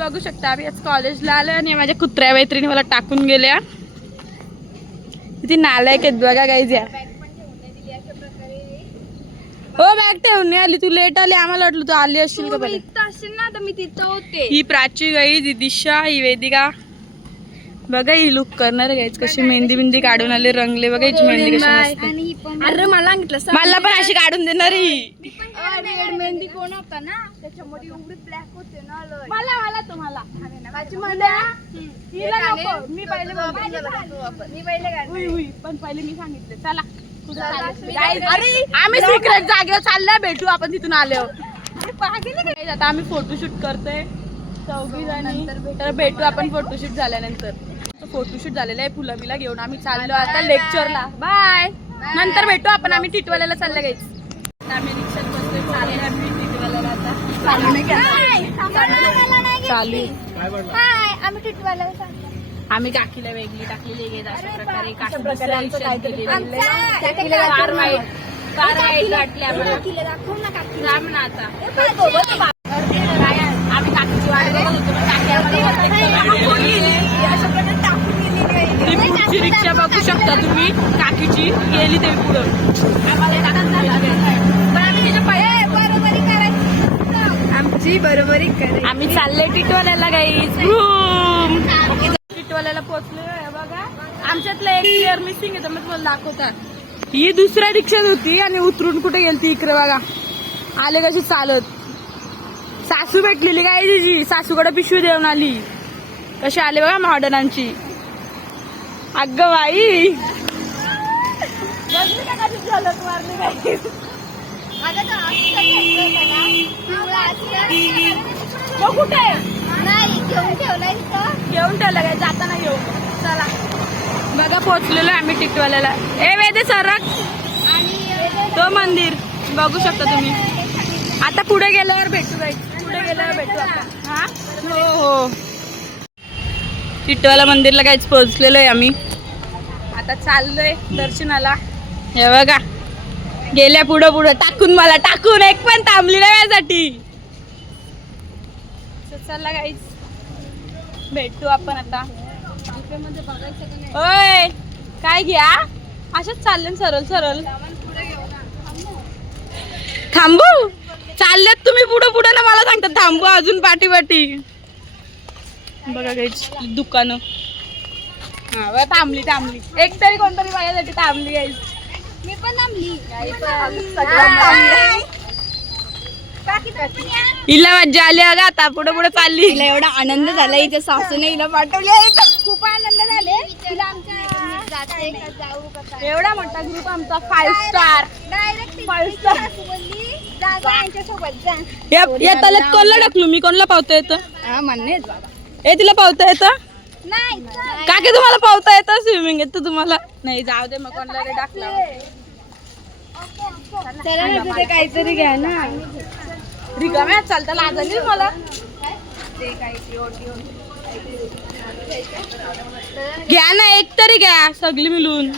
बघू शकता आम्ही आज कॉलेजला आलो आणि माझ्या कुत्र्या मैत्रिणी मला टाकून गेल्या. किती नालायक आहेत बघा गाईज या. हो बॅग ठेवून नाही आली, तू लेट आली, आम्हाला वाटलं तू आली असशील का बरं. असेल ना तर मी तिथं होते. ही प्राची गाईज, ही दिशा, ही वेदिका. बघा ही लुक करणार गाईज कशी मेहंदी बिंदी काढून आले, रंगले बघा हिची मेहंदी कशी मस्त. अरे मला मला पण अशी काढून देणार ही. मेहंदी कोण होता ना त्याच्यामध्ये एवढी ब्लॅक होते ना. मला तुम्हाला मी पहिले पण पहिले मी सांगितले चला आम्ही सिक्रेट जागेवर चाललोय, भेटू आपण तिथून आल्यावर. आता आम्ही फोटोशूट करतोय चौघी जणी, तर भेटू आपण फोटोशूट झाल्यानंतर. फोटोशूट झालेला आहे, फुलं बिला घेऊन आम्ही चाललो आता लेक्चरला. बाय, नंतर भेटू आपण. आम्ही टिटवाल्याला चाललं गाईच. आम्ही रिक्षात बसतोय, चाललोय आम्ही टिटवाल्याला. आता चालू आम्ही टिटवाला आम्ही काकीला वेगळी टाकलेली आहे अशा प्रकारे. फार वाईट वाटले आम्हाला. राम ना आता आम्ही काकीची वाट बघत होतो, ती पुढची रिक्षा बघू शकता तुम्ही, काकीची गेली ते पुढं. आमची बरोबरी करायची. आम्ही चाललोय टिटवाल्याला गाईज. टिटवाल्याला पोहोचलोय बघा. आमच्यातलं एक प्लेअर मिसिंग आहे, तर मग तुम्हाला दाखवतात. ही दुसऱ्या रिक्षात होती आणि उतरून कुठे गेलती इकडे बघा. आले कशी चालत. सासू भेटलेली काय तिची, सासूकडे पिशवी देऊन आली. कशी आले बघा मॉडर्नांची. अगं बाई कुठे घेऊन ठेवलं काय जाताना घेऊन. चला बघा पोहोचलेलो आम्ही टिटवाल्याला. ए वेदे सरक. तो मंदिर बघू शकता तुम्ही. आता पुढे गेल्यावर भेटू बाई, पुढे गेल्यावर भेटू आपण. हा हो हो, टिटवाला मंदिरला काहीच पोहोचलेलो आहे आम्ही. आता चाललोय दर्शनाला. हे बघा गेल्या पुढं पुढं टाकून, मला टाकून एक पण थांबली नाही माझ्यासाठी. चला गाईच भेटू आपण आता. ओय काय घ्या, अशाच चालले सरळ सरळ. थांबू चालल्यात तुम्ही पुढं पुढं ना, मला सांगतात थांबू अजून पाठी पाठी. बघा गाईच दुकानं. हा थांबली थांबली, एक तरी कोणतरी माझ्यासाठी थांबली गाईच. मी पण थांबली. हिला मज्जा आली अगं, आता पुढे पुढे चालली. तिला एवढा आनंद झाला, हिच्या सासूने हिला पाठवले. खूप आनंद झाले. एवढा मोठा ग्रुप आमचा 5 स्टार. Direct 5 star. यांच्यासोबत जा. या तल्यात कोणला टाकलो मी, कोणला पावता येतं. हा मान्य आहेत बाबा. ए तिला पावता येतं नाही काकी, तुम्हाला पावता येतं स्विमिंग येतं तुम्हाला. नाही जाऊ दे मग, कोणला रे टाकला. चला ना तिथे काहीतरी घ्या ना. रिकाम्या चालता लाजली मला. घ्या ना एक तरी घ्या, सगळी मिळून.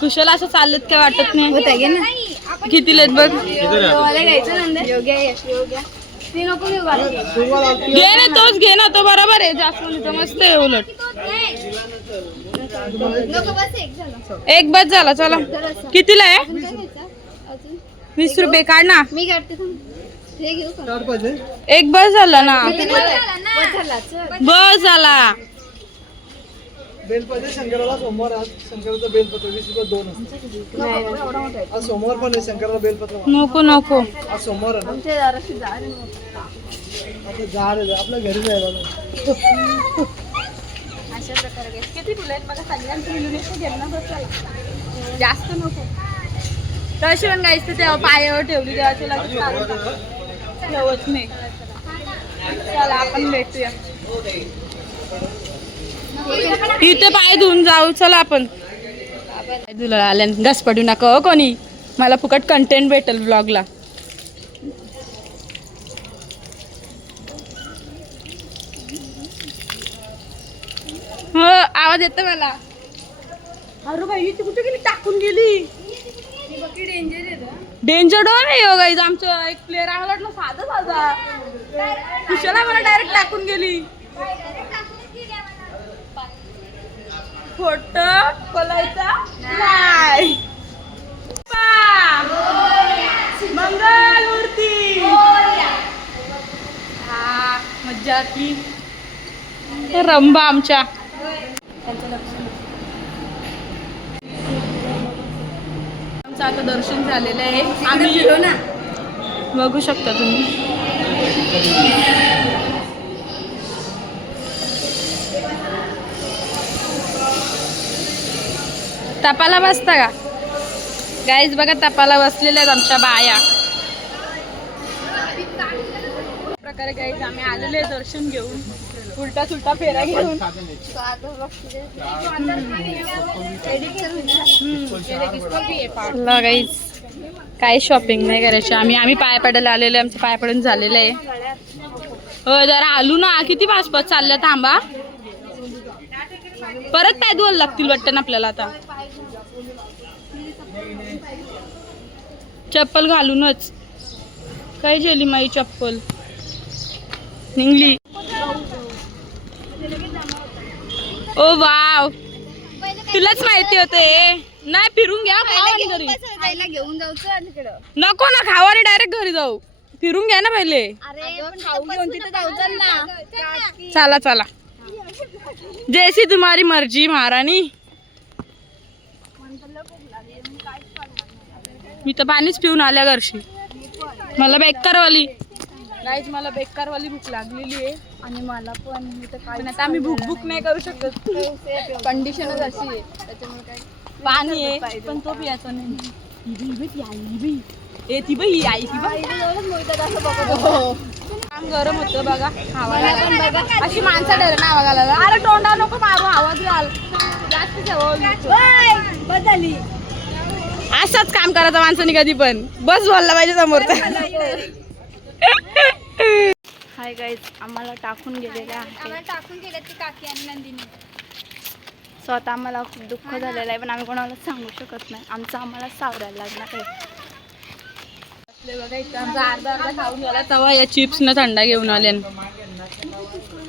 कुशल असं चालत काय वाटत नाही. किती लेत बघ. घे ना तोच, घे ना तो बरोबर आहे. जास्त मस्त आहे उलट. एक बस झाला. चला कितीला आहे. 20 रुपये काढ ना. मी काढते. एक बस झाला ना. बस झाला. बेलपत्र शंकराला सोमवार, आज शंकराचं बेलपत्र 20 रुपये 2 असतं. आज सोमवार पण आहे, शंकराला बेलपत्र नको नको. आज सोमवार आहे ना. आता झाड आहे आपल्या घरी जायला. अशा प्रकारे किती फुलं आहेत बघा, सगळ्यांचं मिळून येतं घेणं बसायचं. जास्त नको. तशी पण गाईच तेव्हा पायावर ठेवली तेव्हा तुला ठेवत नाही. चला आपण भेटूया. इथे पाय धुवून जाऊ. चला आपण. तुला आल्या घस पडू नका कोणी, मला फुकट कंटेंट भेटेल ब्लॉगला. हो आवाज येतो मला. अरे बाई ती कुठे गेली, टाकून गेली. डेंजर डोर आहे हो गाईज. आमचं एक प्लेअर आम्हाला वाटलं साधा साधा. कुशाला मला डायरेक्ट टाकून गेली. फोटो बोलायचा नाही. मंगल मूर्ती. हा मज्जा की रंबा आमच्या. आमचं आता दर्शन झालेलं आहे. आम्ही गेलो ना, बघू शकता तुम्ही. तपाला बसता का गाईज? बघा तपाला बसलेल्या आहेत आमच्या बाया. प्रकारे गाईज आम्ही आलेले आहे दर्शन घेऊन, उलटा सुलटा फेरा घेऊन. गाईज काही शॉपिंग नाही करायची. आम्ही पाया पडायला आलेले, आमचं पाया पडून झालेलं आहे. हो जरा आलू ना, किती पाच चालल्या थांबा. परत पाय धुवायला लागतील वाटतं ना आपल्याला आता. चप्पल घालूनच काय झाली माई चप्पल निघली. ओ वाव, तुलाच माहिती होते. नाही फिरून घ्या, घरी खायला घेऊन जाऊचं तिकडं. नको ना, खावा आणि डायरेक्ट घरी जाऊ. फिरून घ्या ना पहिले. खाऊ घेऊन तिथं जाऊचं ना. चला चला, जैसी तुम्हारी मर्जी महाराणी. मी तर पाणीच पिऊन आल्या घरशी. मला बेकारवाली गाईज, मला बेकारवाली भूक लागलेली आहे. आणि मला पण पण आता आम्ही भूक नाही करू शकत. कंडिशनच अशी आहे त्याच्यामुळे काय. पाणी आहे पण तो पियाचा नाही. ती बाई आई ती बाई काम गरम होतं बघा. हवा अशी माणसं डर ना हवा घालायला. अरे तोंडा नको मारू, हवा घाल जास्त बदलली. असंच काम करायचं माणसाने कधी पण. बस बोलला पाहिजे समोरचा. हाय गाईज, आम्हाला टाकून गेलेले आहे. आम्हाला टाकून गेले ती काकी आणि नंदिनी. स्वतः आम्हाला खूप दुःख झालेलं आहे, पण आम्ही कोणाला सांगू शकत नाही. आमचं आम्हाला सावरायला लागणार आहे. बघा इथं आमचा अर्धा खाऊन गेला तेव्हा या चिप्स न थंडा घेऊन आले.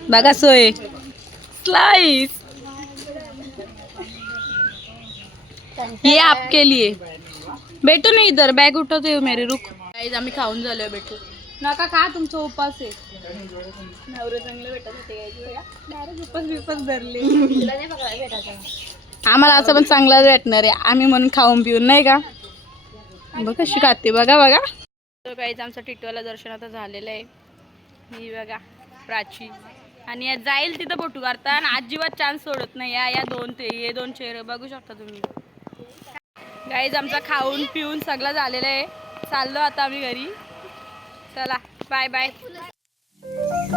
बघा सोय स्लाइस, ये आपके लिए. बेटू नाही इधर, बॅग उठवते मेरे रुक. गाईज आम्ही खाऊन झालोय. बेटू नका खा, तुमचा उपास आहे. नवरे चांगले भेटत होते. डायरेक्ट उपास बिपास धरले. आम्हाला असं पण चांगलाच भेटणार आहे. आम्ही म्हणून खाऊन पिऊन नाही का. बघ कशी खाते, बघा बघा. तो काहीच आमचं टिटवाला दर्शन आता झालेलं आहे. ही बघा प्राची, आणि या जाईल तिथं फोटो काढता आणि अजिबात चान्स सोडत नाही. या दोन चेहरे बघू शकता तुम्ही. गाईज आमचा खाऊन पिऊन सगळं झालेलं आहे. चाललो आता आम्ही घरी. चला बाय बाय.